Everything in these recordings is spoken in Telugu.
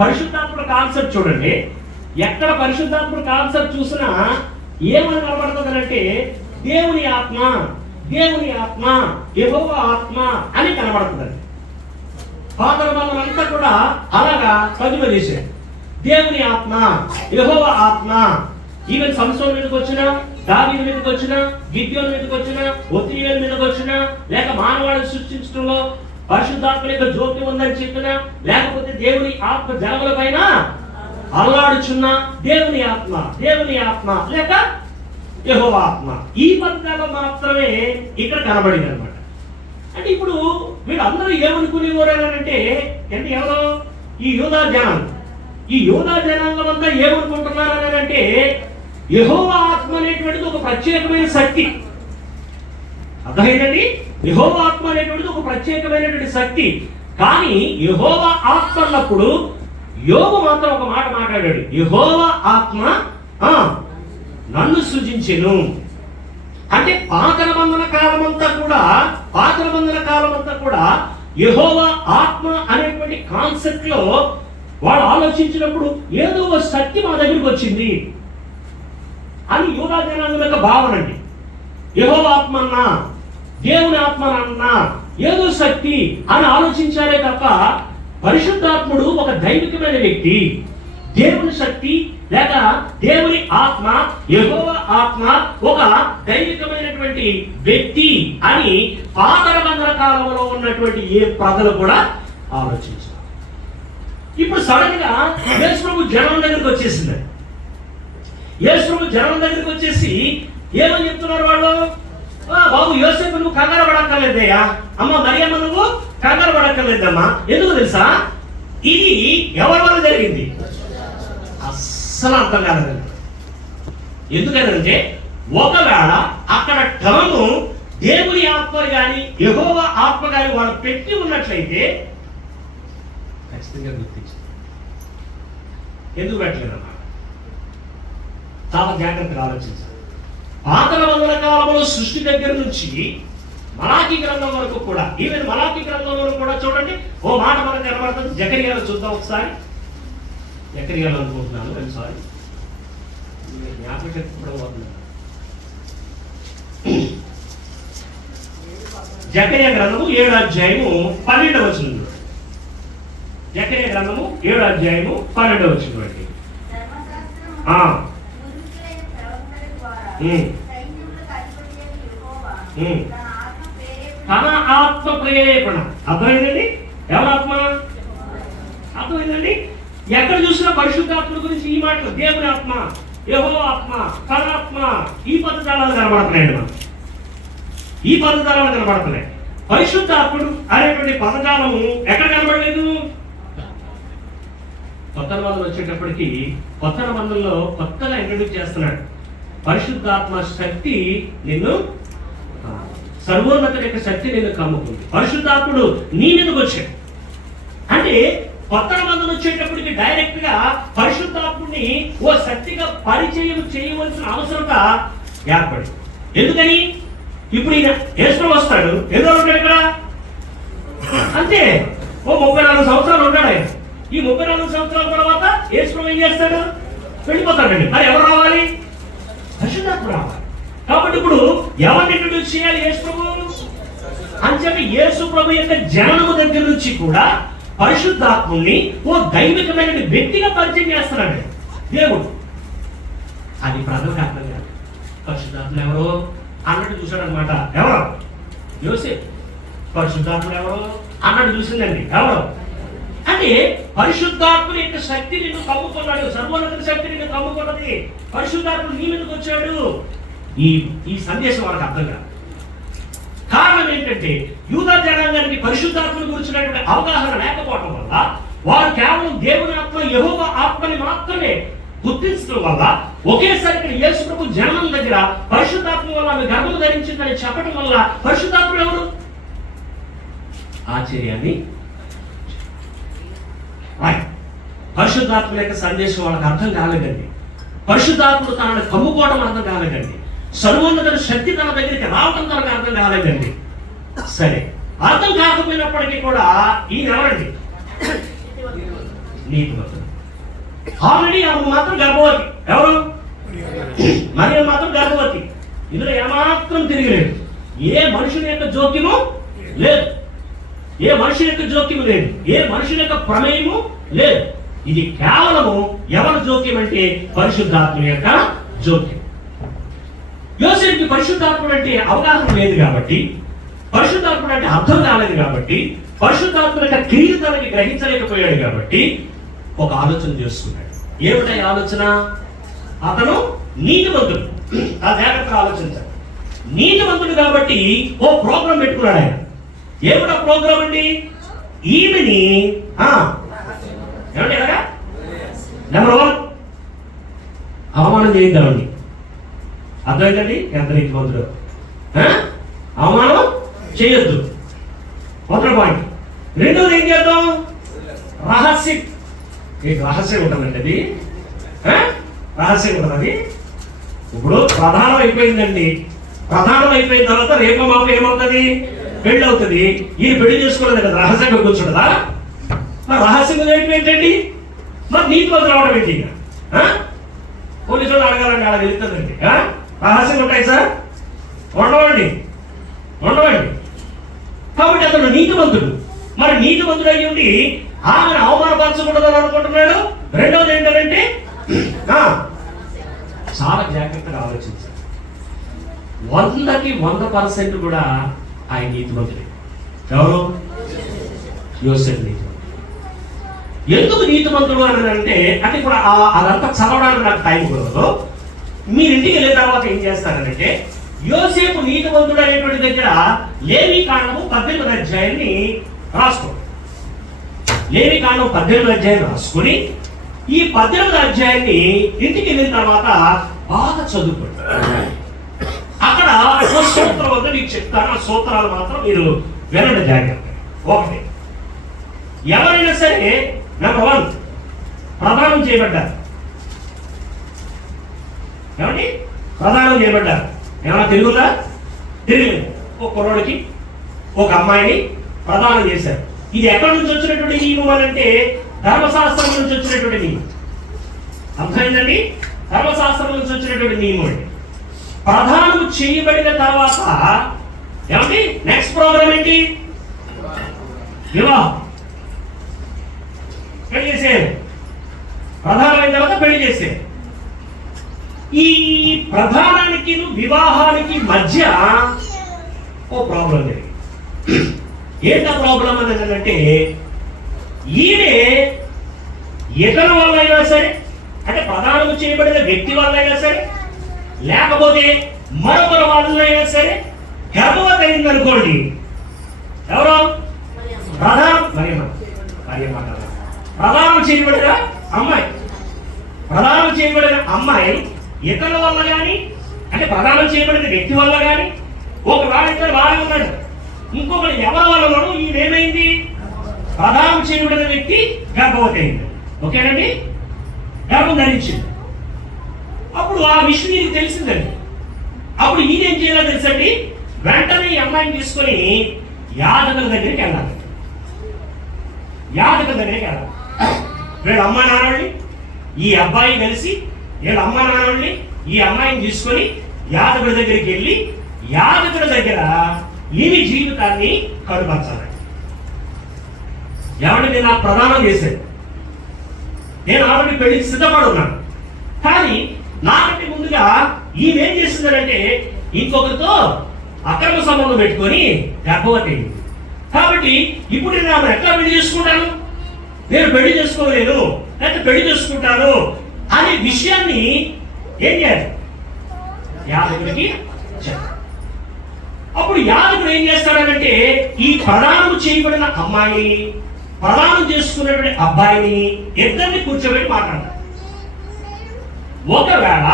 పరిశుద్ధాత్మ కాన్సెప్ట్ చూడండి, ఎక్కడ పరిశుద్ధాత్మ కాన్సెప్ట్ చూసినా ఏమని కనబడుతుందంటే దేవుని ఆత్మ, దేవుని ఆత్మ, యెహోవా ఆత్మ అని కనబడుతుందండి. పాత నిబంధన అంతా కూడా అలాగా తగ్గుమ చేశారు. దేవుని ఆత్మ, యెహోవా ఆత్మ. ఈవెన్ సంసోను మీదకి వచ్చినా, దావీదు మీదకి వచ్చినా, గిద్యోను మీదకి వచ్చినా, ఒత్నియేలు మీదకి వచ్చినా, లేక మానవాళిని సృష్టించడంలో పరిశుద్ధాత్మ యొక్క జోక్యం ఉందని చెప్పినా, లేకపోతే దేవుని ఆత్మ జనముల పైన అల్లాడుచున్న దేవుని ఆత్మ, దేవుని ఆత్మ లేక యెహోవా ఆత్మ, ఈ పదాలు మాత్రమే ఇక్కడ కనబడింది అనమాట. అంటే ఇప్పుడు వీళ్ళందరూ ఏమనుకునేవారంటే అంటే ఎవరో ఈ యూదా జనాంగం, ఈ యూదా జనాంగం అంతా ఏమనుకుంటున్నారు అంటే యెహోవా ఆత్మ అనేటువంటిది ఒక ప్రత్యేకమైన శక్తి. అర్థమైందండి? యెహోవా ఆత్మ అనేటువంటిది ఒక ప్రత్యేకమైనటువంటి శక్తి. కానీ యెహోవా ఆత్మ అన్నప్పుడు యోబు మాత్రం ఒక మాట మాట్లాడాడు, యెహోవా ఆత్మ నన్ను సృజించెను. అంటే పాత నిబంధన కాలమంతా కూడా యెహోవా ఆత్మ అనేటువంటి కాన్సెప్ట్ లో వాళ్ళు ఆలోచించినప్పుడు ఏదో ఒక శక్తి మా దగ్గరికి వచ్చింది అని యూదా జనాంగం యొక్క భావన అండి. యెహోవా ఆత్మ అన్నా, దేవుని ఆత్మ అన్నా, ఏదో శక్తి అని ఆలోచించారే తప్ప పరిశుద్ధాత్ముడు ఒక దైవికమైన వ్యక్తి, దేవుని శక్తి లేక దేవుని ఆత్మ, యెహోవా ఆత్మ ఒక దైవికమైనటువంటి వ్యక్తి అని పాత నిబంధన కాలంలో ఉన్నటువంటి ఏ ప్రజలు కూడా ఆలోచించారు. ఇప్పుడు సడన్ గా యేసు ప్రభు జనం దగ్గరికి వచ్చేసింది. యేసు ప్రభు జనం దగ్గరికి వచ్చేసి ఏమని చెప్తున్నారు వాళ్ళు? బాబు యోసేపు నువ్వు కంగారు పడక్కర్లేదయ్యా, అమ్మ మరియమ్మ నువ్వు కంగారు పడక్కర్లేదమ్మా. ఎందుకు తెలుసా? ఇది ఎవరి వల్ల జరిగింది? అస్సలు అర్థం కాలేదండి. ఎందుకనంటే ఒకవేళ అక్కడ టర్ము దేవుని ఆత్మ కానీ యెహోవా ఆత్మ కానీ వాళ్ళు పెట్టి ఉన్నట్లయితే ఖచ్చితంగా గుర్తించింది. ఎందుకు పెట్టలేదమ్మా? చాలా జాగ్రత్తగా ఆలోచించాలి. పాత నిబంధన కాలంలో సృష్టి దగ్గర నుంచి మలాకీ గ్రంథం వరకు కూడా, ఈవెన్ మలాకీ గ్రంథం వరకు కూడా చూడండి ఓ మాట మనకు కనబడుతుంది. జకర్యాలో చూద్దాం ఒకసారి. జకర్యాలో అనుకుంటున్నాను, సారీ జ్ఞాపకశక్తి కూడా పోతున్నాను. జకర్యా గ్రంథము 7వ అధ్యాయము 12వ వచనం. జకర్యా గ్రంథము 7వ అధ్యాయము 12వ వచనం అండి. తన ఆత్మ ప్రేరేపణ. అర్థమైందండి? ఎవరాత్మ? అర్థమైందండి? ఎక్కడ చూసినా పరిశుద్ధాత్మ గురించి ఈ మాటలు, దేవుని ఆత్మ, యెహోవా ఆత్మ, తన ఆత్మ, ఈ పదజాలాలు కనబడుతున్నాయండి. మనం ఈ పదజాలాలు కనబడుతున్నాయి. పరిశుద్ధాత్ముడు అనేటువంటి పదజాలము ఎక్కడ కనబడలేదు? కొత్త నిబంధన వచ్చేటప్పటికి కొత్త నిబంధనలో కొత్తగా ఇంట్రడ్యూస్ చేస్తున్నాడు. పరిశుద్ధాత్మ శక్తి నిన్ను, సర్వోన్నత యొక్క శక్తి నిన్ను కమ్ముకుంది. పరిశుద్ధాత్ముడు నీ మీదకి వచ్చాడు. అంటే కొత్త నిబంధన వచ్చేటప్పటికి డైరెక్ట్ గా పరిశుద్ధాత్ముడిని ఓ శక్తిగా పరిచయం చేయవలసిన అవసరత ఏర్పడింది. ఎందుకని? ఇప్పుడు ఈయన యేసు వస్తాడు, ఏదో ఉంటాడు ఇక్కడ అంతే. ఓ 34 సంవత్సరాలు ఉంటాడు ఆయన. ఈ 34 సంవత్సరాల తర్వాత యేసు ఏం చేస్తాడు? వెళ్ళిపోతాడండి. మరి ఎవరు రావాలి? పరిశుద్ధాత్మ రావాలి. కాబట్టి ఇప్పుడు ఎవరిని ఇంట్రడ్యూస్ చేయాలి? యేసు ప్రభు అని చెప్పి యేసు ప్రభు యొక్క జననము దగ్గర నుంచి కూడా పరిశుద్ధాత్ముని ఓ దైవికమైన వ్యక్తిగా పరిచయం చేస్తున్నాడు దేవుడు. అది ప్రజలకు అర్థం కాదు. పరిశుద్ధాత్ములు ఎవరో అన్నట్టు చూశాడు అనమాట. ఎవరో యోసేపు. పరిశుద్ధాత్ముడు ఎవరో అన్నట్టు చూసిందండి. ఎవరో అంటే పరిశుద్ధాత్ముని యొక్క శక్తి నిన్ను కమ్ముకున్నాడు. సర్వోన్నత శక్తి నిన్ను కమ్ముకున్నది. పరిశుద్ధాత్ముడు నీ మీదకి వచ్చాడు. ఈ సందేశం వాళ్ళకి అర్థం కాదు. కారణం ఏంటంటే యూదా జనాంగానికి పరిశుద్ధాత్మను గురించినటువంటి అవగాహన లేకపోవడం వల్ల వారు కేవలం దేవుని ఆత్మ, యెహోవా ఆత్మని మాత్రమే గుర్తించడం వల్ల ఒకేసారి యేసు ప్రభు జన్మం దగ్గర పరిశుద్ధాత్మ వల్ల ఆమె గర్భం ధరించిందని చెప్పడం వల్ల పరిశుద్ధాత్ముడు ఎవరు? ఆశ్చర్యాన్ని పరిశుద్ధాత్మ యొక్క సందేశం వాళ్ళకి అర్థం కాలేదండి. పరిశుద్ధాత్ముడు తనని కమ్ముకోవడం అర్థం కాలేదండి. సర్వోన్నత శక్తి తన దగ్గరికి రావడం తనకు అర్థం కాలేదండి. సరే, అర్థం కాకపోయినప్పటికీ కూడా ఈయన ఎవరండి? నీతిమంతుడు. ఆల్రెడీ ఆమె మాత్రం గర్భవతి. ఎవరు? మరియ మాత్రం గర్భవతి. ఇందులో ఏమాత్రం తిరిగిలేదు. ఏ మనుషుని యొక్క జోక్యము లేదు, ఏ మనుషుని యొక్క జోక్యము లేదు, ఏ మనుషుని యొక్క ప్రమేయము లేదు. ఇది కేవలము ఎవరి జోక్యం అంటే పరిశుద్ధాత్మ యొక్క జోక్యం. యోసేపుకి పరిశుద్ధాత్ముడు అంటే అవగాహన లేదు కాబట్టి, పరిశుద్ధాత్ముడు అంటే అర్థం కాలేదు కాబట్టి, పరిశుద్ధాత్మ యొక్క క్రియలు తనకి గ్రహించలేకపోయాడు కాబట్టి ఒక ఆలోచన చేసుకున్నాడు. ఏమిటా ఆలోచన? అతను నీతిమంతుడు. ఆ జాగ్రత్తగా ఆలోచించాడు. నీతిమంతుడు కాబట్టి ఓ ప్రోగ్రాం పెట్టుకున్నాడు ఆయన. ఏమిటా ప్రోగ్రాం అండి? ఈమెని ఏమంటే ఎలాగా? నెంబర్ 1 అవమానం చేయించాలండి. అర్థమైందండి ఎంత నీతిమంతుడు? అవమానం చేయొద్దు, మొదటి పాయింట్. రెండోది ఏం చేద్దాం? రహస్యం. రహస్యం ఉంటుందండి అది, రహస్యం ఉంటుంది. ఇప్పుడు ప్రధానం అయిపోయిందండి. ప్రధానం అయిపోయిన తర్వాత రేపు మాపు ఏమవుతుంది? పెళ్లి అవుతుంది. ఈ పెళ్లి చేసుకోలేదు కదా, రహస్యంగా కూర్చుంటుందా? మరి రహస్యంగా ఏంటండి? మరి నీతిమంతులు రావడం ఏంటి? పోలీసులు అడగాలండి, అలా వెళ్తుందండి. రహస్యంగా ఉంటాయి సార్? ఉండవండి, ఉండవండి. కాబట్టి అతను నీతిమంతుడు. మరి నీతిమంతుడు అయ్యి ఉండి ఆమెను అవమానపరచకూడదని అనుకుంటున్నాడు. రెండవది ఏంటంటే చాలా జాగ్రత్తగా ఆలోచించాడు. 100కి 100% కూడా ఆయన నీతిమంతుడే. ఎవరు? యోసేపు నీతిమంతుడు. ఎందుకు నీతిమంతుడు అని అంటే ఇప్పుడు అదంతా చదవడానికి నాకు టైం కుదరదు. మీరు ఇంటికి వెళ్ళిన తర్వాత ఏం చేస్తారంటే, యోసేపు నీతిమంతుడు అనేటువంటి దగ్గర లేవీకాండము 18వ అధ్యాయాన్ని రాసుకో. లేవీకాండం 18వ అధ్యాయం రాసుకుని ఈ 18వ అధ్యాయాన్ని ఇంటికి వెళ్ళిన తర్వాత బాగా చదువుకోండి. అక్కడ సూత్రం వద్ద మీకు చెప్తాను. ఆ సూత్రాలు మాత్రం మీరు వినండి జాగ్రత్త. ఒకటి, ఎవరైనా సరే నెంబర్ 1 ప్రదానం చేయబడ్డారు. ఏమండి? ప్రదానం చేయబడ్డారు. ఏమైనా తిరుగుతా? తిరిగి ఒక కుర్రోడికి ఒక అమ్మాయిని ప్రదానం చేశారు. ఇది ఎక్కడి నుంచి వచ్చినటువంటి నియమం అని అంటే ధర్మశాస్త్రం నుంచి వచ్చినటువంటి నియమం. అర్థమైందండి? ధర్మశాస్త్రం నుంచి వచ్చినటువంటి నియమం అండి. ప్రదానం చేయబడిన తర్వాత ఏమండి నెక్స్ట్ ప్రోగ్రామ్ ఏంటి? వివాహం. పెళ్లి చేసేది. ప్రధానమైన తర్వాత పెళ్లి చేసేది. ఈ ప్రధానానికి వివాహానికి మధ్య ఓ ప్రాబ్లం జరిగింది. ఏంటా ప్రాబ్లం అంటే ఈమె ఇతరుల వల్ల అయినా సరే, అంటే ప్రధానం చేయబడిన వ్యక్తి వల్ల అయినా సరే, లేకపోతే మరొకరి వల్ల అయినా సరే గర్భవతి అయింది అనుకోండి. ఎవరో ప్రధానం చేయబడిన అమ్మాయి, ప్రధానం చేయబడిన అమ్మాయి ఇతరుల వల్ల కానీ, అంటే ప్రధానం చేయబడిన వ్యక్తి వల్ల కానీ, ఒక ఇద్దరు బాగా ఉన్నాడు, ఇంకొకరు ఎవరి వల్ల ఉన్నాడు, ఈయనేమైంది? ప్రధానం చేయబడిన వ్యక్తి గర్భవతి అయింది. ఓకేనండి? గర్భం ధరించింది. అప్పుడు ఆ విషయం ఈయనకి తెలిసిందండి. అప్పుడు ఈయన ఏం చేయాలో తెలుసండి, వెంటనే ఈ అమ్మాయిని తీసుకొని యాజకుల దగ్గరికి వెళ్ళాలి. యాజకుల దగ్గరికి వెళ్ళాలి. వీళ్ళ అమ్మా నాన్నని ఈ అబ్బాయి కలిసి, వీళ్ళ అమ్మా నాన్నని ఈ అమ్మాయిని తీసుకొని యాజకుల దగ్గరికి వెళ్ళి, యాజకుల దగ్గర ఈమె జీవితాన్ని కనుపరచాలి. ఏమంటే నేను నాకు ప్రదానం చేశాను, నేను ఆల్రెడీ పెళ్లికి సిద్ధపడి ఉన్నాను. కానీ నాకంటే ముందుగా ఈమె ఏం చేస్తుందంటే ఇంకొకరితో అక్రమ సంబంధం పెట్టుకొని గర్భవతి అయింది. కాబట్టి ఇప్పుడు నేను ఆమె ఎట్లా పెళ్లి చేసుకుంటాను? నేను పెళ్లి చేసుకోలేను, లేకపోతే పెళ్లి చేసుకుంటాను అనే విషయాన్ని ఏం చేయాలి? యాజకుడికి చెప్పాలి. అప్పుడు యాజకుడు ఏం చేస్తాడంటే ఈ ప్రదానం చేయబడిన అమ్మాయిని, ప్రదానం చేసుకున్నటువంటి అబ్బాయిని ఇద్దరిని కూర్చోబెట్టి మాట్లాడతాడు. ఒకవేళ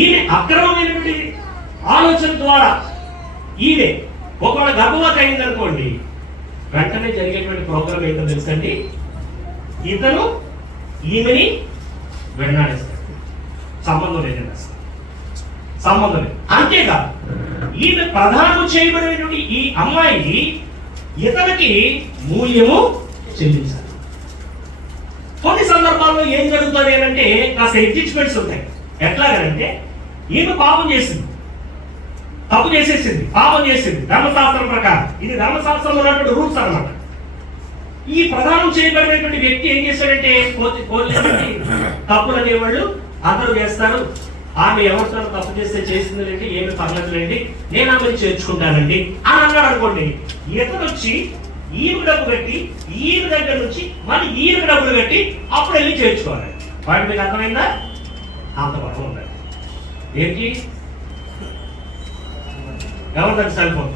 ఈమె అక్రమమైనటువంటి ఆలోచన ద్వారా ఈమె ఒకవేళ గర్భవతి అయిందనుకోండి, వెంటనే జరిగేటువంటి ప్రోగ్రాం ఏంటో తెలుసండి, ఇతను ఈమెని వెన్నాడేస్తాడు. సంబంధం లేదండి, అసలు సంబంధం లేదు. అంతేకాదు ఈమె ప్రధానం చేయబడినటువంటి ఈ అమ్మాయి ఇతనికి మూల్యము చెల్లించాలి. కొన్ని సినిమాలో ఏం జరుగుతుంది అంటే కాస్త అడ్జస్ట్మెంట్స్ ఉంటాయి. ఎట్లాగంటే ఈమె పాపం చేసింది, తప్పు చేసేసింది, పాపం చేసింది ధర్మశాస్త్రం ప్రకారం. ఇది ధర్మశాస్త్రంలో ఉన్నటువంటి రూల్స్ అన్నమాట. ఈ ప్రధానం చేయబడినటువంటి వ్యక్తి ఏం చేశాడంటే తప్పులు అనేవాళ్ళు అందరూ చేస్తారు. ఆమె ఎవరితో తప్పు చేస్తే చేసిందండి, ఏమి పర్లేదులేండి, నేను ఆమెను చేర్చుకుంటానండి అని అన్నాడు అనుకోండి. ఇతను వచ్చి ఈమె డబ్బు కట్టి ఈమె దగ్గర నుంచి మళ్ళీ ఈమె డబ్బులు కట్టి అప్పుడు వెళ్ళి చేర్చుకోవాలి. వాటి మీకు అర్థమైందా? అంత పక్కన ఉండాలి. ఏంటి ఎవరిదండి సెల్ ఫోన్?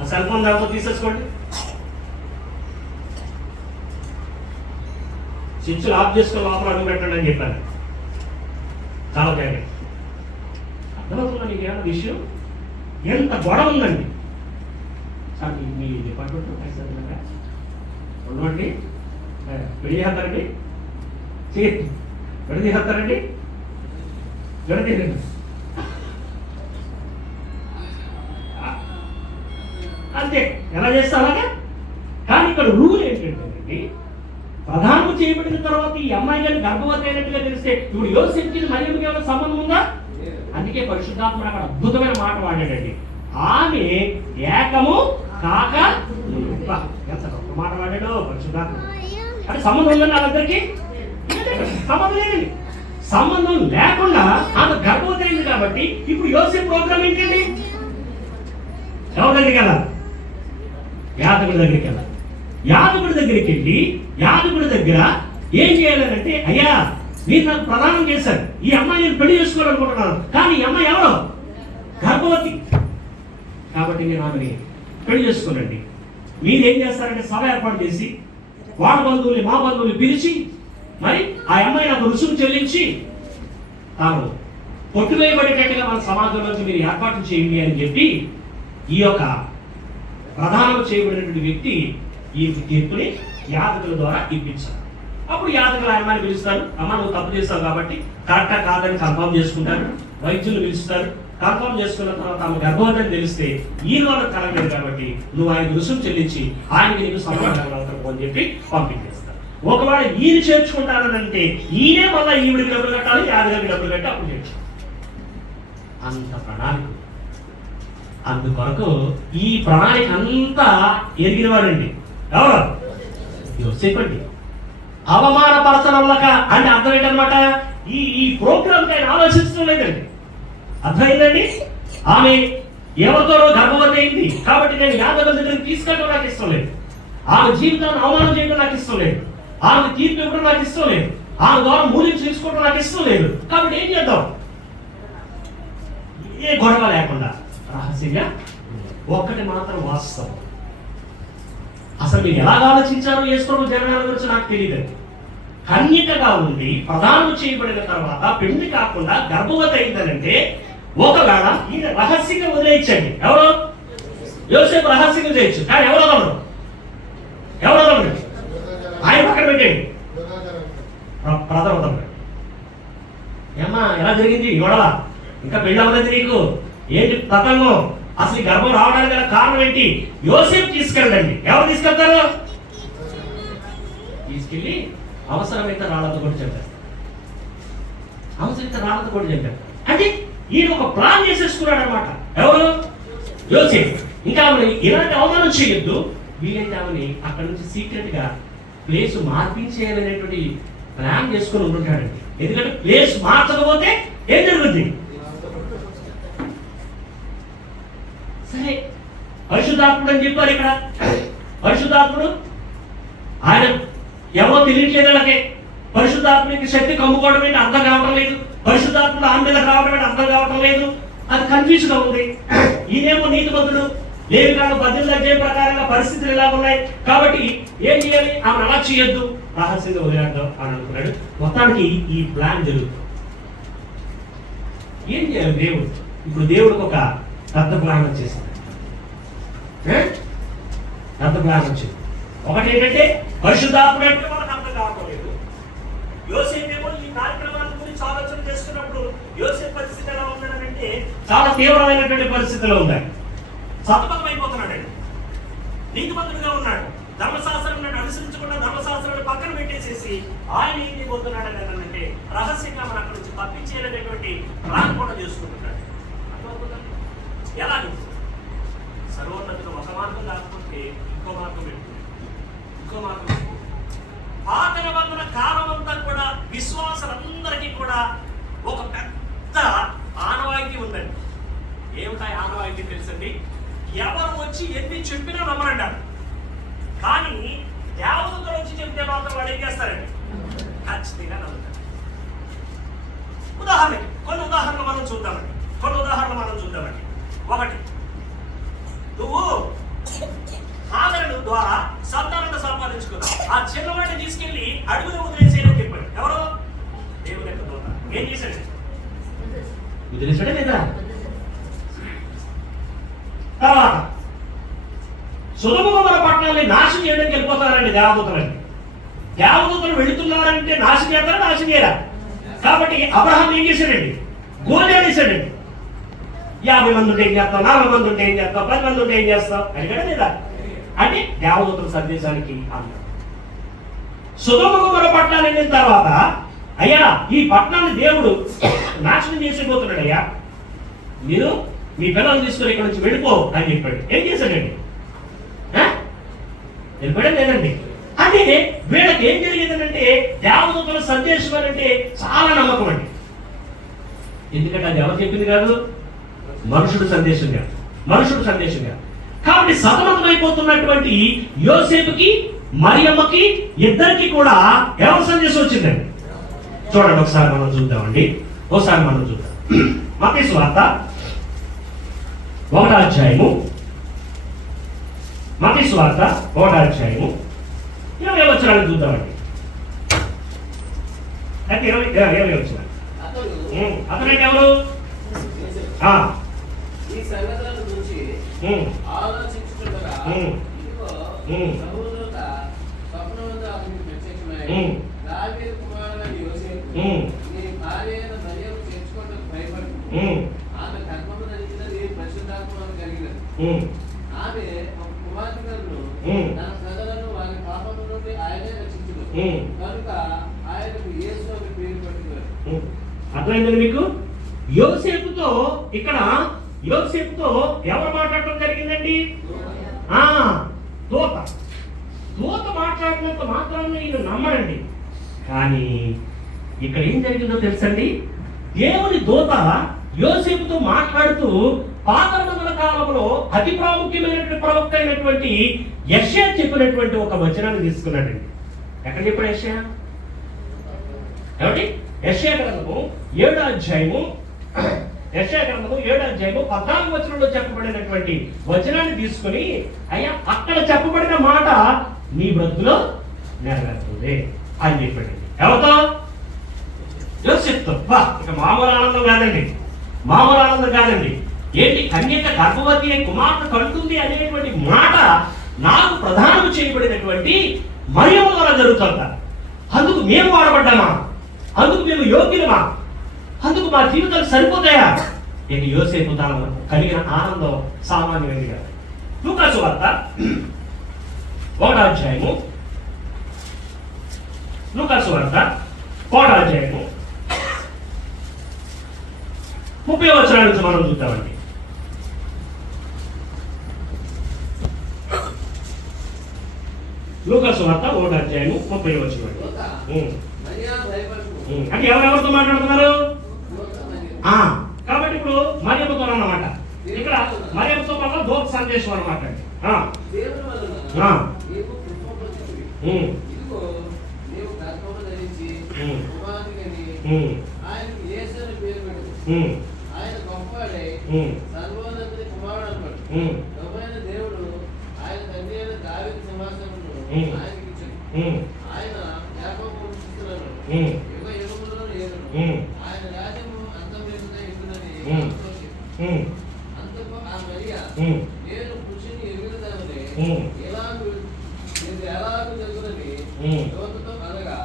ఆ సెల్ ఫోన్ దాంతో తీసేసుకోండి. స్విచ్లు ఆఫ్ చేసుకొని లోపల అడుగు పెట్టండి అని చెప్పాను. చాలా జాగ్రత్త. అర్థమవుతుందా మీకు ఏమన్నా విషయం? ఎంత గొడవ ఉందండి. సార్ మీ డిపార్ట్మెంట్లో పైసలుగా ఉండండి, పెళ్లి చేస్తారండి, పెళ్లి చేస్తారండి, గడతీరండి అంతే. ఎలా చేస్తా అలాగా? కానీ ఇక్కడ రూల్ ఏంటంటే ప్రధానం చేయబడిన తర్వాత ఈ అమ్మాయి గారిని గర్భవతి అయినట్టుగా తెలిస్తే ఇప్పుడు యోసేపుకి మరియమ్మకి ఏమైనా సంబంధం ఉందా? అందుకే పరిశుద్ధాత్మ అక్కడ అద్భుతమైన మాట వాడాడండి. ఆమె ఏకము కాక ఎంత గొప్ప మాట వాడాడు పరిశుద్ధాత్మ. అంటే సంబంధం ఉందండి వాళ్ళందరికీ? సంబంధం లేదండి. సంబంధం లేకుండా ఆమె గర్భవతి అయింది కాబట్టి ఇప్పుడు యోసేపు ప్రోగ్రామ్ ఏంటండి? ఎవరి దగ్గరికి వెళ్ళాలి? యాజకుడి దగ్గరికి వెళ్ళాలి. యాజకుడి దగ్గరికి వెళ్ళి యాజకుడి దగ్గర ఏం చేయాలంటే, అయ్యా మీరు నాకు ప్రదానం చేశారు, ఈ అమ్మాయి నేను పెళ్లి చేసుకోవాలనుకుంటున్నాను, కానీ ఈ అమ్మాయి ఎవరు? గర్భవతి, కాబట్టి నేను ఆమెని పెళ్లి చేసుకోనండి. మీరేం చేస్తారంటే సభ ఏర్పాటు చేసి వాళ్ళ బంధువుల్ని మా బంధువుల్ని పిలిచి మరి ఆ అమ్మాయి నాకు రుసుము చెల్లించి తాను కొట్టువేయబడేటట్టుగా మన సమాజంలోంచి మీరు ఏర్పాటు చేయండి అని చెప్పి ఈ యొక్క ప్రధానం చేయబడినటువంటి వ్యక్తి ఈ తీర్పుని యాజకుల ద్వారా ఇప్పించారు. అప్పుడు యాజకులు ఆ అమ్మాయిని పిలుస్తారు. అమ్మ నువ్వు తప్పు చేస్తావు కాబట్టి కరెక్టా కాదని కన్ఫర్మ్ చేసుకుంటారు. వైద్యులు పిలుస్తారు. కన్ఫర్మ్ చేసుకున్న తర్వాత ఆమె గర్భవతిని తెలిస్తే ఈయన వాళ్ళకి కలగలేదు కాబట్టి నువ్వు ఆయన రుసుము చెల్లించి ఆయనకి నీకు సమాధానం అని చెప్పి పంపించేస్తారు. ఒకవేళ ఈయన చేర్చుకుంటానంటే ఈయనే మళ్ళీ ఈవిడికి డబ్బులు కట్టాలి, యాదగారికి డబ్బులు కట్టి అప్పుడు చేర్చు. అంత ప్రణాళిక. అందుకొరకు ఈ ప్రణాళిక అంతా ఎరిగిన వాడండి ఎవరు? యోసేపండి. అవమానపరచనక అంటే అర్థం ఏంటనమాట? ఈ ప్రోగ్రామ్ ఆయన ఆలోచించడం లేదండి. అర్థమైందండి? ఆమె ఎవరితో గర్భవతి అయింది కాబట్టి నేను యాదవుల దగ్గరికి తీసుకెళ్ళడం నాకు ఇష్టం లేదు. ఆమె జీవితాన్ని అవమానం చేయడం నాకు ఇష్టం లేదు. ఆమె తీర్పు ఇవ్వడం నాకు ఇష్టం లేదు. ఆమె ద్వారా మూల్యం తీసుకోవడం నాకు ఇష్టం లేదు. కాబట్టి ఏం చేద్దాం? ఏ గొడవ లేకుండా రహస్యంగా ఒక్కటి మాత్రం వాస్తవం. అసలు మీరు ఎలాగ ఆలోచించారో వేసుకోవడం జరగాల గురించి నాకు తెలియదు. కన్యకగా ఉండి ప్రదానం చేయబడిన తర్వాత పెళ్లి కాకుండా గర్భవతి అయిందనంటే ఒకవేళ ఈయన రహస్యంగా వదిలేయచ్చండి. ఎవరు? యోసేపు రహస్యంగా చేయొచ్చు. కానీ ఎవరు ఆయన పక్కన పెట్టండి. ప్రధాన ఏమ్మా ఎలా జరిగింది గొడవ? ఇంకా పెళ్ళి అవ్వలేదు నీకు, ఏంటి తతంగం? అసలు ఈ గర్భం రావడానికి గల కారణం ఏంటి? యోసేపు తీసుకెళ్ళండి. ఎవరు తీసుకెళ్తారు? తీసుకెళ్ళి అవసరమైతే రాళ్ళతో కూడా చెప్పారు. అవసరమైతే రాళ్ళతో కూడా చెప్పారు. అంటే ఈయన ఒక ప్లాన్ చేసేసుకున్నాడు అనమాట. ఎవరు? యోసేపు. ఇంకా ఆమె ఇలాంటి అవమానం చేయొద్దు, వీలైతే ఆమెని అక్కడ నుంచి సీక్రెట్ గా ప్లేస్ మార్పించేయాలనేటువంటి ప్లాన్ చేసుకుని ఉంటుంటాడండి. ఎందుకంటే ప్లేస్ మార్చకపోతే ఏం జరుగుతుంది? సరే పరిశుద్ధాత్ముడు అని చెప్పారు ఇక్కడ. పరిశుద్ధాత్ముడు ఆయన ఎవరో తెలియట్లేదు. అలాగే పరిశుద్ధాత్ముడికి శక్తి కమ్ముకోవడం ఏంటి అర్థం కావడం లేదు. పరిశుద్ధాత్ముడు ఆమె మీద రావడం ఏంటి అర్థం కావడం లేదు. అది కన్ఫ్యూజ్ గా ఉంది. ఈయనేమో నీతిమంతుడు, లేవికాండం 18 అధ్యాయం ప్రకారంగా పరిస్థితులు ఎలా ఉన్నాయి కాబట్టి ఏం చేయాలి? ఆమె అలా చేయొద్దు, రహస్యంగా వదిలేద్దాం అని అనుకున్నాడు. మొత్తానికి ఈ ప్లాన్ జరుగుతుంది. ఏం చేయాలి దేవుడు? ఇప్పుడు దేవుడికి ఒక పెద్ద ప్లాన్ వచ్చేసింది. పెద్ద ప్లాన్ వచ్చింది. ఒకటి ఏంటంటే పరిశుద్ధాత్ముడు అంటే మనకు అర్థం కావడం లేదు. యోసేపు ఏమో ఈ కార్యక్రమాన్ని గురించి ఆలోచన చేసుకున్నప్పుడు యోసేపు పరిస్థితి ఎలా ఉన్నాడంటే చాలా తీవ్రమైనటువంటి పరిస్థితిలో ఉన్నాడు. సతమతం అయిపోతున్నాడండి. నీతిమంతుడిగా ఉన్నాడు. ధర్మశాస్త్రం అనుసరించకుండా ధర్మశాస్త్రం ఆయన ఏం చేయబోతున్నాడు అంటే రహస్యంగా మన అక్కడి నుంచి పంపించేటటువంటి ప్లాన్ కూడా చేసుకుంటున్నాడు. ఎలా సర్వోన్నతుడు ఒక మార్గం కాకపోతే ఇంకో మార్గం పెట్టుకున్నాడు, ఇంకో మార్గం పెట్టుకున్నాడు. పాత నిబంధన కాలం అంతా కూడా విశ్వాసులందరికీ కూడా ఒక పెద్ద ఆనవాయితీ ఉందండి. ఏమిటా ఆనవాయితీ తెలుసండి? ఎవరు వచ్చి ఎన్ని చెప్పినా నమ్మరంటారు, కానీ దేవదూతలు వచ్చి చెప్తే మాత్రం వాళ్ళు ఏం చేస్తారండి? ఖచ్చితంగా నమ్ముతారు. కొన్ని ఉదాహరణలు మనం చూద్దామండి. ఒకటి, నువ్వు ఆదరణ ద్వారా సంతానాన్ని సంపాదించుకున్నావు. ఆ చిన్నవాడిని తీసుకెళ్లి అడుగులో వదిలేసేయని చెప్పాడు. ఎవరో దేవుని యొక్క దూత. ఏం చేశాడు? వదిలేసాడే లేదా? తర్వాత సొదొమ గొమొర్రా పట్టణాన్ని నాశనం చేయడానికి వెళ్ళిపోతారండి దేవదూతలండి. దేవదూతలు వెళుతున్నారంటే నాశనం చేస్తారా? నాశనం చేయరా? కాబట్టి అబ్రహాం ఏం చేశాడండి? గోజాడేశాడండి. 50 మంది ఉంటే ఏం చేస్తాం, 40 మంది ఉంటే ఏం చేస్తాం, 10 మంది ఉంటే ఏం చేస్తాం అడిగాడా లేదా? అంటే దేవదూతల సందేశానికి అన్నాడు. సొదొమ గొమొర్రా పట్టణాన్ని వెళ్ళిన తర్వాత, అయ్యా ఈ పట్టణాన్ని దేవుడు నాశనం చేసిపోతున్నాడు, అయ్యా మీరు మీ పిల్లలు తీసుకొని ఇక్కడ నుంచి వెళ్ళిపో అని చెప్పాడు. ఏం చేశాడండి? వెళ్ళిపోయాడు లేదండి. అంటే వీళ్ళకి ఏం జరిగిందంటే దేవదూతల సందేశం అంటే చాలా నమ్మకం అండి. ఎందుకంటే అది ఎవరు చెప్పింది కాదు, మనుషుడు సందేశం కాదు. కాబట్టి సతమతమైపోతున్నటువంటి యోసేపుకి మరియమ్మకి ఇద్దరికి కూడా ఎవరి సందేశం వచ్చిందండి? చూడండి ఒకసారి మనం చూద్దాం. మత్తయి సువార్త 1వ అధ్యాయము 20వ వచనాన్ని చూద్దామండి. అయితే 20వ వచనం. అతనంటే ఎవరు? ఈ సంగతులను గురించి ఆలోచించుచుండగా ఇదిగో సహోదరుల స్వప్నమందు అతనికి ప్రత్యక్షమై, దావీదు కుమారుడైన యోసేపు నీ భార్య అయిన మరియను చేర్చుకోవడానికి భయపడు, ఆమె గర్భము ధరించినది పరిశుద్ధాత్మ వలన కలిగినది. ఆమె ఒక కుమార్తె కలను తన ప్రజలను వారి పాపము నుండి ఆయనే రక్షించును, కనుక ఆయనకు యేసు అని పేరు పెట్టినారు. అర్థమైందండి మీకు? యోసేపుతో ఎవరు మాట్లాడటం జరిగిందండి? దూత మాట్లాడినంత మాత్రాన్ని ఈయన నమ్మరండి. కానీ ఇక్కడ ఏం జరిగిందో తెలుసండి? దేవుని దూత యోసేపుతో మాట్లాడుతూ పాత నిబంధన కాలంలో అతి ప్రాముఖ్యమైనటువంటి ప్రవక్త అయినటువంటి యెషయా చెప్పినటువంటి ఒక వచనాన్ని తీసుకున్నాడండి. ఎక్కడ చెప్పాడు యెషయా? ఏమండి? యెషయా గ్రంథము 7వ అధ్యాయము 14వ వచనంలో చెప్పబడినటువంటి వచనాన్ని తీసుకుని, అయ్యా అక్కడ చెప్పబడిన మాట నీ బ్రతుకులో నెరవేరుతుంది అని చెప్పండి. ఎవరితో? యోసేపుతో. ఇక మామూలు ఆనందం కాదండి. ఏంటి? కన్యక గర్భవతి అయి కుమార్తె కంటుంది అనేటువంటి మాట నాకు ప్రధానం చేయబడినటువంటి మరియమ్మ ద్వారా జరుగుతుందా? అందుకు మేము వాడబడ్డామా? అందుకు మేము యోగ్యులమా? అందుకు మా జీవితాలు సరిపోతాయా? ఇక యోసేపు తన కలిగిన ఆనందం సామాన్యమైనది కాదు. లూకా సువార్త 1వ అధ్యాయము 30వ వచనం నుంచి మనం చూద్దామండి. లూకా సువార్త 1వ అధ్యాయము 30వ వచనం. అంటే ఎవరెవరితో మాట్లాడుతున్నారు? కాబట్టి ఇప్పుడు మరియమ్మతో అన్నమాట. ఇక్కడ మరియమ్మతో వల్ల దూత సందేశం అన్నమాట. ఆయన గొప్పవాడై సర్వోన్నతుని కుమారుడు అన్నాడు. ప్రభువైన దేవుడు ఆయన తండ్రి అయిన దావీదు సింహాసనమును ఆయనకి ఇచ్చాడు. ఆయన యాకోబు వంశస్థులను యుగ యుగములలో ఏలును. ఆయన రాజ్యము అంతమేతుగా ఉంటుందని అంతకు ఆ మరియ, నేను పురుషుని ఎరుగుదామని ఎలాగూ జరుగునని దూతతో అనగా,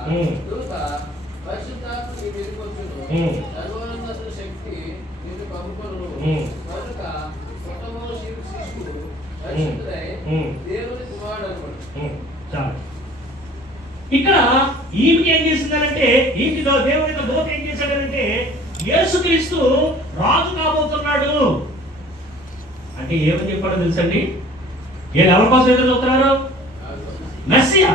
దూత పరిశుద్ధాత్మ నీ మీదకి వచ్చును, సర్వోన్నతుని శక్తి నిన్ను కమ్ముకొనును, కనుక పుట్టబో శిశువు పరిశుద్ధుడై దేవుని కుమారుడు అన్నాడు. ఇక్కడ ఈమెకి ఏం చేసిందనంటే, ఈమెకి దేవుడి యొక్క దూత ఏం చేశాడనంటే, యేసుక్రీస్తు రాజు కాబోతున్నాడు అంటే ఏమని చెప్పాడో తెలుసండి? ఎవరి కోసం ఎదురు చూస్తున్నారు? మెస్సియా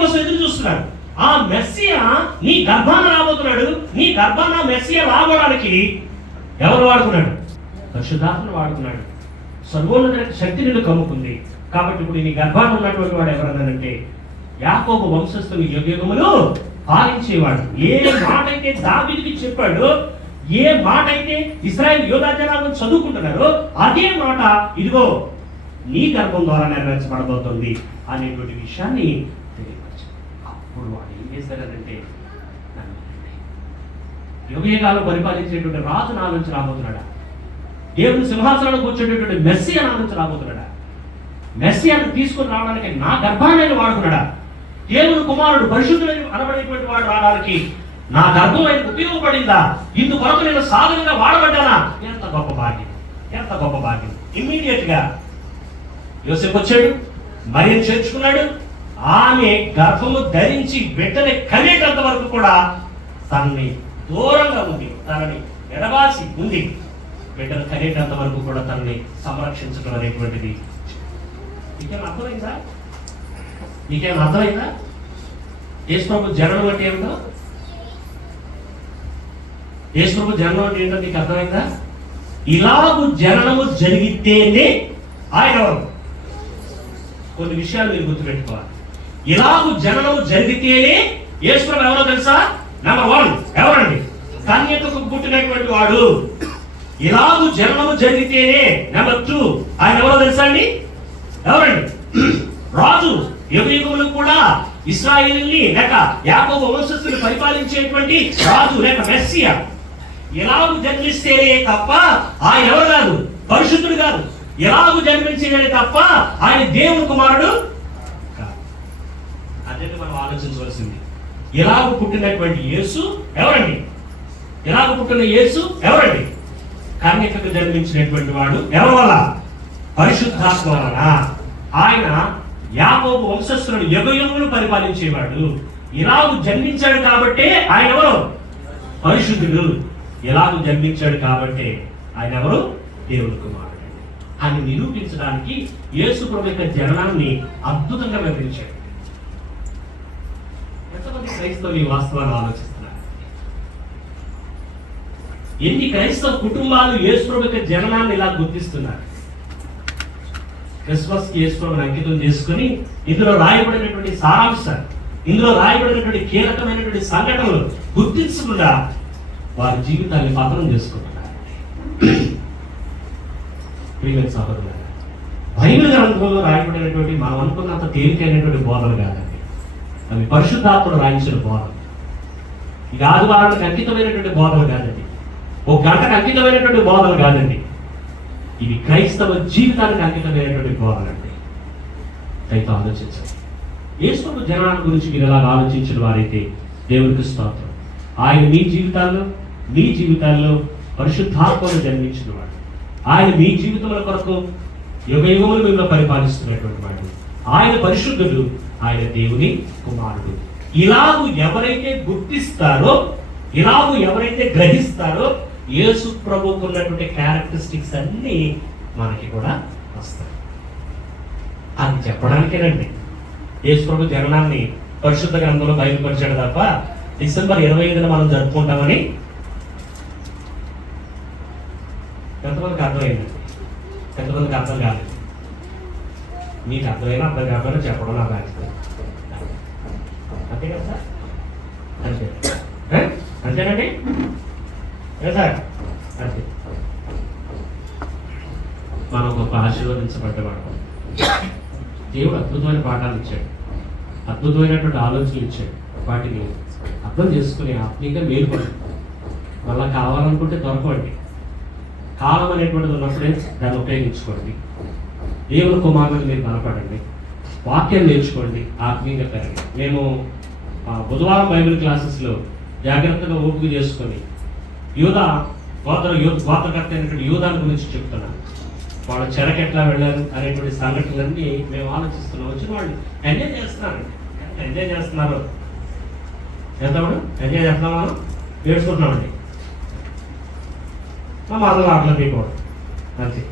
కోసం ఎదురు చూస్తున్నారు. ఆ మెస్సియా నీ గర్భాన రాబోతున్నాడు. నీ గర్భాన మెస్సియా రాబోడానికి ఎవరు వాడుకున్నాడు? పరిశుద్ధాత్మను వాడుకున్నాడు. సర్వోన్నత శక్తి నిన్ను కమ్ముకుంది. కాబట్టి ఇప్పుడు నీ గర్భాన ఉన్నటువంటి వాడు ఎవరన్నాడంటే, యాకోబు వంశస్థులు యుగయుగములు పాలించేవాడు. ఏ మాట అయితే దావీదుకి చెప్పాడో, ఏ మాట అయితే ఇశ్రాయేలు యోధా జనాంగం చదువుకుంటున్నారో, అదే మాట ఇదిగో నీ గర్భం ద్వారా నెరవేర్చబడబోతుంది అనేటువంటి విషయాన్ని తెలియపరచాడు. అప్పుడు వాడు ఏం చేశాడంటే, యుగయుగాలు పరిపాలించేటువంటి రాజు నా నుంచి రాబోతున్నాడా? దేవుని సింహాసనంలో కూర్చునేటువంటి మెస్సియా నా నుంచి రాబోతున్నాడా? మెస్సియాను తీసుకుని రావడానికి నా గర్భాన్ని వాడుకున్నాడా? దేవుని కుమారుడు పరిశుద్ధుడు అనబడేటువంటి వాడు రావడానికి నా గర్భం ఆయనకు ఉపయోగపడిందా? ఇందుకొరకు నేను సాధనంగా వాడబడ్డానా? ఎంత గొప్ప భాగ్యం, ఎంత గొప్ప భాగ్యం. ఇమ్మీడియట్ గా యోసేపు వచ్చాడు, మరియను చేర్చుకున్నాడు. ఆమె గర్భము ధరించి బిడ్డని కనేటంత వరకు కూడా తనని దూరంగా ఉంది, తనని ఎడబాసి ఉంది. బిడ్డను కనేటంత వరకు కూడా తనని సంరక్షించడం అనేటువంటిది. నీకేం అర్థమైందా? యేసు ప్రభు జననం అంటే ఏమిటో, యేసు ప్రభు జననం అంటే ఏంటో నీకు అర్థమైందా? ఇలాగు జననము జరిగితేనే ఆయన కొన్ని విషయాలు మీరు గుర్తుపెట్టుకోవాలి. ఇలాగు జననము జరిగితేనే యేసు ప్రభు ఎవరో తెలుసా? నెంబర్ 1 ఎవరండి? కన్యకకు పుట్టినటువంటి వాడు. ఇలాగు జననము జరిగితేనే నెంబర్ 2 ఆయన ఎవరో తెలుసా అండి? ఎవరండి? రాజు. యుగయుగములు కూడా ఇశ్రాయేలుని లేక యాకోబు వంశస్థుని పరిపాలించేటువంటి రాజు లేక మెస్సియా. ఎలాగు జన్మిస్తేనే తప్ప ఆయన ఎవరు కాదు? పరిశుద్ధుడు కాదు. ఎలాగు జన్మించేదే తప్ప ఆయన దేవుని కుమారుడు కాదు. అదే మనం ఆలోచించవలసింది. ఎలాగు పుట్టినటువంటి యేసు ఎవరండి? ఎలాగు పుట్టిన యేసు ఎవరండి? కన్యకకు జన్మించినటువంటి వాడు. ఎవరి వల్ల? పరిశుద్ధాత్మ వలన. ఆయన యాకోబు వంశస్థులను యుగయుగములు పరిపాలించేవాడు. ఇలాగు జన్మించాడు కాబట్టి ఆయన ఎవరు? పరిశుద్ధుడు. ఇలాగు జన్మించాడు కాబట్టి ఆయన ఎవరు? దేవుని కుమారుడు అని నిరూపించడానికి యేసు ప్రభు యొక్క జననాన్ని అద్భుతంగా వివరించాడు. ఎంతమంది క్రైస్తవులు ఈ వాస్తవాన్ని ఆలోచిస్తున్నారు? ఎన్ని క్రైస్తవ కుటుంబాలు యేసు ప్రభు యొక్క జననాన్ని ఇలా గుర్తిస్తున్నారు? క్రిస్మస్ కి యేసు ప్రభువుని అంకితం చేసుకుని ఇందులో రాయబడినటువంటి సారాంశాలు, ఇందులో రాయబడినటువంటి కీలకమైనటువంటి సంఘటనలు గుర్తించకుండా వారి జీవితాన్ని పతనం చేసుకుంటున్నారు. ప్రియమైన సహోదరులారా, బైబిల్ గ్రంథంలో రాయబడినటువంటి మనం అనుకున్నంత తేలికైనటువంటి బోధలు కాదండి. అవి పరిశుద్ధాత్మను రాయించిన బోధలు. ఇది ఆదివారానికి అంకితమైనటువంటి బోధలు కాదండి. ఒక గంటకు అంకితమైనటువంటి బోధలు కాదండి. ఇవి క్రైస్తవ జీవితానికి అంకితమైనటువంటి బోధలండి. అయితే ఆలోచించండి. యేసు ప్రభు జనాన్ని గురించి మీరు ఎలా ఆలోచించిన వారైతే దేవునికి స్తోత్రం. ఆయన మీ జీవితాల్లో పరిశుద్ధాత్మను జన్మించిన వాడు. ఆయన మీ జీవితముల కొరకు యుగయుగములు మిమ్మల్ని పరిపాలిస్తున్నటువంటి వాడు. ఆయన పరిశుద్ధుడు, ఆయన దేవుని కుమారుడు. ఇలాగూ ఎవరైతే గుర్తిస్తారో, ఇలాగూ ఎవరైతే గ్రహిస్తారో యేసు ప్రభువుకు ఉన్నటువంటి క్యారెక్టరిస్టిక్స్ అన్నీ మనకి కూడా వస్తాయి. అది చెప్పడానికేనండి యేసు ప్రభు జననాన్ని పరిశుద్ధ గ్రంథంలో బయలుపరిచాడు తప్ప డిసెంబర్ 25న మనం జరుపుకుంటామని ఎంతమందికి అర్థమైంది? ఎంతమందికి అర్థం కాలేదు? మీకు అర్థమైనా అర్థం కాకపోయినా చెప్పడం నా బాధ్యత. అంతే కదా సార్? అంతే అంతేనండి సార్. అంతే. మనం గొప్ప ఆశీర్వదించబడ్డవాడు. దేవుడు అద్భుతమైన పాఠాలు ఇచ్చాడు, అద్భుతమైనటువంటి ఆలోచనలు ఇచ్చాడు. వాటిని అర్థం చేసుకుని ఆత్మీయంగా మేలుపడి మళ్ళా కావాలనుకుంటే దొరకండి. కాలం అనేటువంటిది ఉన్నప్పుడే దాన్ని ఉపయోగించుకోండి. దేవుని కుమారుని మీరు బలపడండి, వాక్యం నేర్చుకోండి, ఆత్మీయంగా పెరగండి. మేము బుధవారం బైబిల్ క్లాసెస్లో జాగ్రత్తగా ఓపిక చేసుకొని గోత్రకర్త అయినటువంటి యూదాని గురించి చెప్తున్నాను. వాళ్ళు చెరకు ఎట్లా వెళ్ళారు అనేటువంటి సంఘటనలన్నీ మేము ఆలోచిస్తున్నాం. వచ్చిన వాళ్ళు ఎంజాయ్ చేస్తున్నారండి. ఎంజాయ్ చేస్తున్నారు. చేద్దామడు ఎంజాయ్ చేస్తున్నాం, మనం ఏడ్చుకుంటున్నామండి. మా మాటలు ఆటలు మీకు అంతే.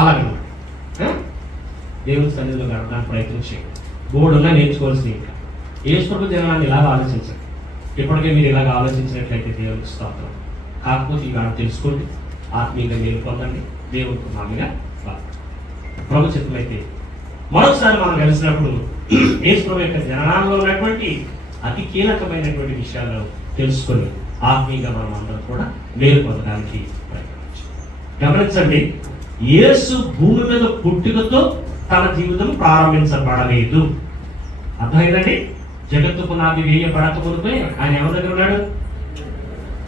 అలాగనమాట. దేవుని సన్నిధిలో గడపడానికి ప్రయత్నం చేయండి. బోర్డుగా నేర్చుకోవాల్సింది. ఇంకా యేసు జనాన్ని ఇలాగ ఆలోచించండి. ఇప్పటికే మీరు ఇలాగ ఆలోచించినట్లయితే దేవునికి స్తోత్రం. కాకపోతే ఇవాళ తెలుసుకోండి, ఆత్మీయంగా మీరు పొందండి, దేవునికి మామూలుగా ప్రభు చిత్తమైతే మరొకసారి మనం కలిసినప్పుడు యేసు ప్రభు యొక్క జననాల్లో ఉన్నటువంటి అతి కీలకమైనటువంటి విషయాలను తెలుసుకొని ఆత్మీయంగా మనం అందరం కూడా మేలు పొందడానికి ప్రయత్నించాలి. గమనించండి, యేసు భూమి మీద పుట్టుకతో తన జీవితం ప్రారంభించబడలేదు. అర్థమైందండి? జగత్తు పునాది వేయబడక మునిపే ఆయన ఎవరి దగ్గర ఉన్నాడు?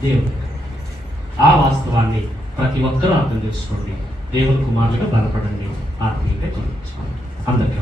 దేవుడు. ఆ వాస్తవాన్ని ప్రతి ఒక్కరూ అర్థం చేసుకోండి. దేవుని కుమారులుగా బలపడండి, ఆత్మీయంగా జీవించుకోండి. అందరికీ